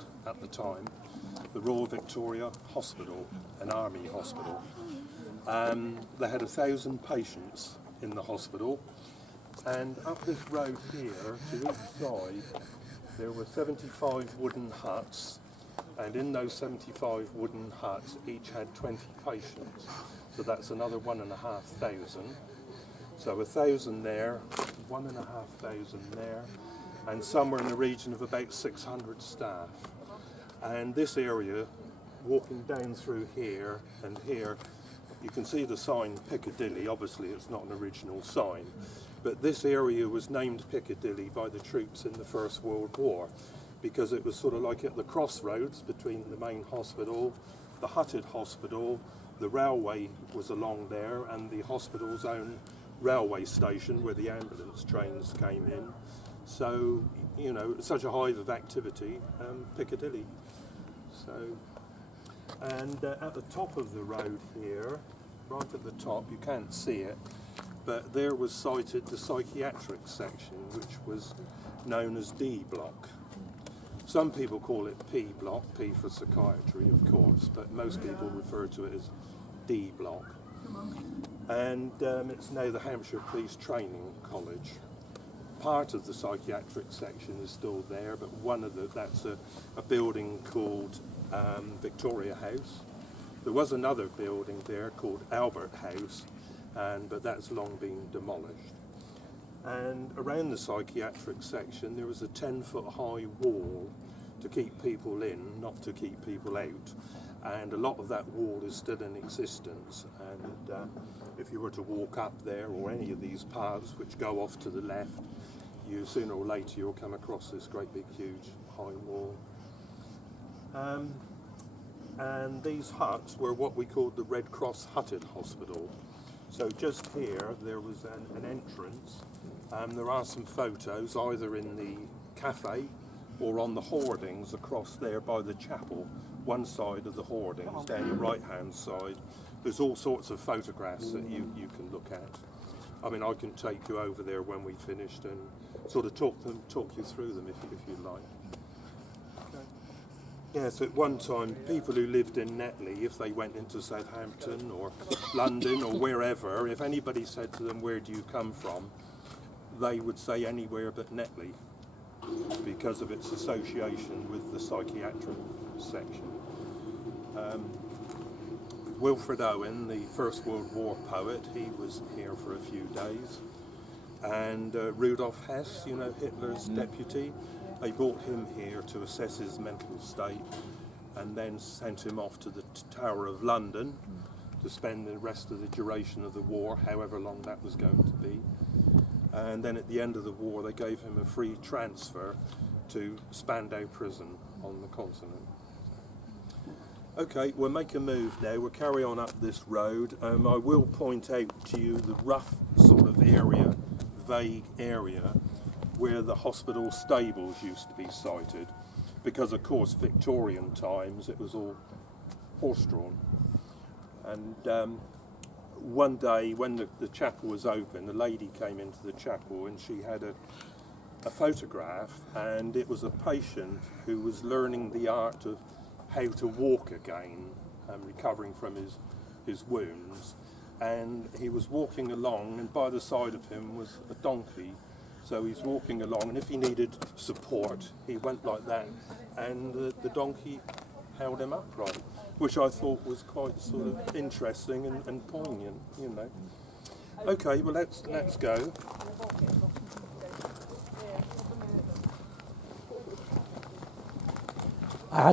called at the time the Royal Victoria Hospital, an army hospital. They had 1,000 patients in the hospital, and up this road here to each side there were 75 wooden huts, and in those 75 wooden huts each had 20 patients, so that's another 1,500. So 1,000 there, 1,500 there, and somewhere in the region of about 600 staff. And this area, walking down through here and here, you can see the sign Piccadilly. Obviously it's not an original sign, but this area was named Piccadilly by the troops in the First World War, because it was sort of like at the crossroads between the main hospital, the hutted hospital, the railway was along there, and the hospital's own railway station where the ambulance trains came in. So, you know, such a hive of activity, Piccadilly. So, and at the top of the road here, right at the top, you can't see it, but there was sited the psychiatric section, which was known as D block. Some people call it P block, P for psychiatry of course, but most people refer to it as D block. And it's now the Hampshire Police Training College. Part of the psychiatric section is still there, but that's a building called Victoria House. There was another building there called Albert House, but that's long been demolished. And around the psychiatric section there was a 10-foot high wall to keep people in, not to keep people out. And a lot of that wall is still in existence, and if you were to walk up there, or any of these paths which go off to the left, you sooner or later you'll come across this great big huge high wall. And these huts were what we called the Red Cross Hutted Hospital. So just here there was an entrance. There are some photos either in the cafe or on the hoardings across there by the chapel. One side of the hoardings, down the right hand side, there's all sorts of photographs that you can look at. I mean, I can take you over there when we finished and sort of talk you through them if you like. Okay. Yes, at one time people who lived in Netley, if they went into Southampton or London or wherever, if anybody said to them, where do you come from, they would say anywhere but Netley, because of its association with the psychiatric section. Wilfred Owen, the First World War poet, he was here for a few days. And Rudolf Hess, you know, Hitler's deputy, they brought him here to assess his mental state and then sent him off to the Tower of London to spend the rest of the duration of the war, however long that was going to be. And then at the end of the war they gave him a free transfer to Spandau Prison on the continent. Okay, we'll make a move now. We'll carry on up this road. I will point out to you the rough sort of area, vague area, where the hospital stables used to be sited, because of course Victorian times it was all horse-drawn. And one day when the chapel was open, a lady came into the chapel and she had a photograph, and it was a patient who was learning the art of how to walk again, recovering from his wounds. And he was walking along, and by the side of him was a donkey. So he's walking along, and if he needed support, he went like that, and the donkey held him upright, which I thought was quite sort of interesting and poignant, you know. Okay, well let's go.